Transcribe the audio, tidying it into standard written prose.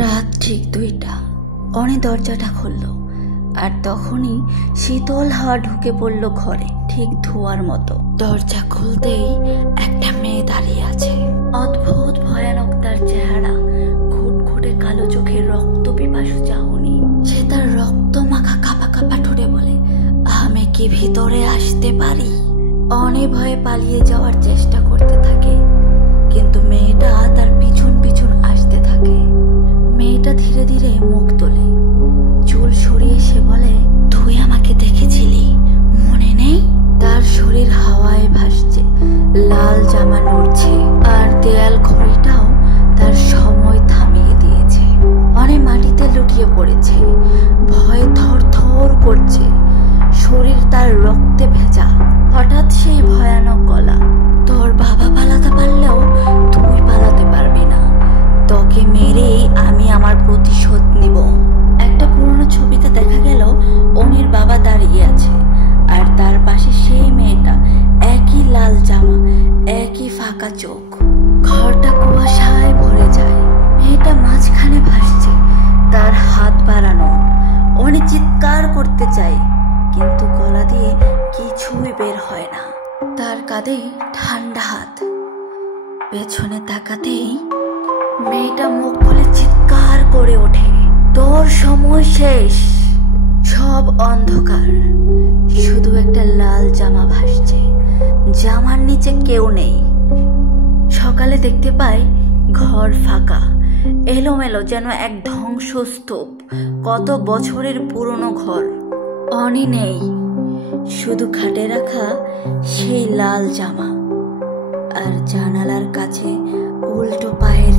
রাত ঠিক 2টা। অনি দরজাটা খুলল, আর তখনই শীতল হাওয়া ঢুকে পড়ল ঘরে, ঠিক ধোয়ার মতো। দরজা খুলতেই একটা মেয়ে দাঁড়িয়ে আছে। অদ্ভুত ভয়ানক তার চেহারা, ঘুটঘুটে কালো চোখের রক্ত পিপাসু চাহনি। সে তার রক্ত মাখা কাপা কাপা ঠোঁটে বলে, আমি কি ভিতরে আসতে পারি? অনি ভয়ে পালিয়ে যাওয়ার চেষ্টা করতে থাকে, কিন্তু মেয়েটা তার পিছন পিছন আসতে থাকে। মেয়েটা ধীরে ধীরে মুখ তোলে, চুল সরিয়ে সে বলে, তুই আমাকে দেখেছিলি, মনে নেই? তার শরীর হাওয়ায় ভাসছে, লাল জামা নড়ছে, আর দেয়াল ঘড়িটাও তার সময় থামিয়ে দিয়েছে। অনেক মাটিতে লুটিয়ে পড়েছে, ভয়ে থর থর করছে, শরীর তার রক্তে ভেজা। হঠাৎ সেই ভয়ানক গলা, তোর বাবা পালাতে পারলেও তুই পালাতে পারবি না, তোকে মেরেই আমি আমার প্রতিশোধ নিব। একটা পুরনো ছবিতে দেখা গেল অনির বাবা দাঁড়িয়ে আছে, আর তার পাশে সেই মেয়েটা, একই লাল জামা, একই ফাঁকা চোখ। ঘরটা কুয়াশায় ভরে যায়, মেয়েটা মাঝখানে ভাসছে, তার হাত বাড়ানো। অনি চিৎকার করতে চায়, কিন্তু গলা দিয়ে কিছুই বের হয় না। তার কাঁধে ঠান্ডা হাত। পেছনে তাকাতেই মেয়েটা মুখ খুলে চিৎকার করে ওঠে, তোর সময় শেষ। সব অন্ধকার, শুধু একটা লাল জামা ভাসছে, জামার নিচে কেউ নেই। সকালে দেখতে পাই ঘর ফাঁকা, এলোমেলো, যেন এক ধ্বংসস্তূপ, কত বছরের পুরনো ঘর। অনি নেই, শুধু খাটে রাখা সেই লাল জামা, আর জানালার কাছে উল্টো পায়ে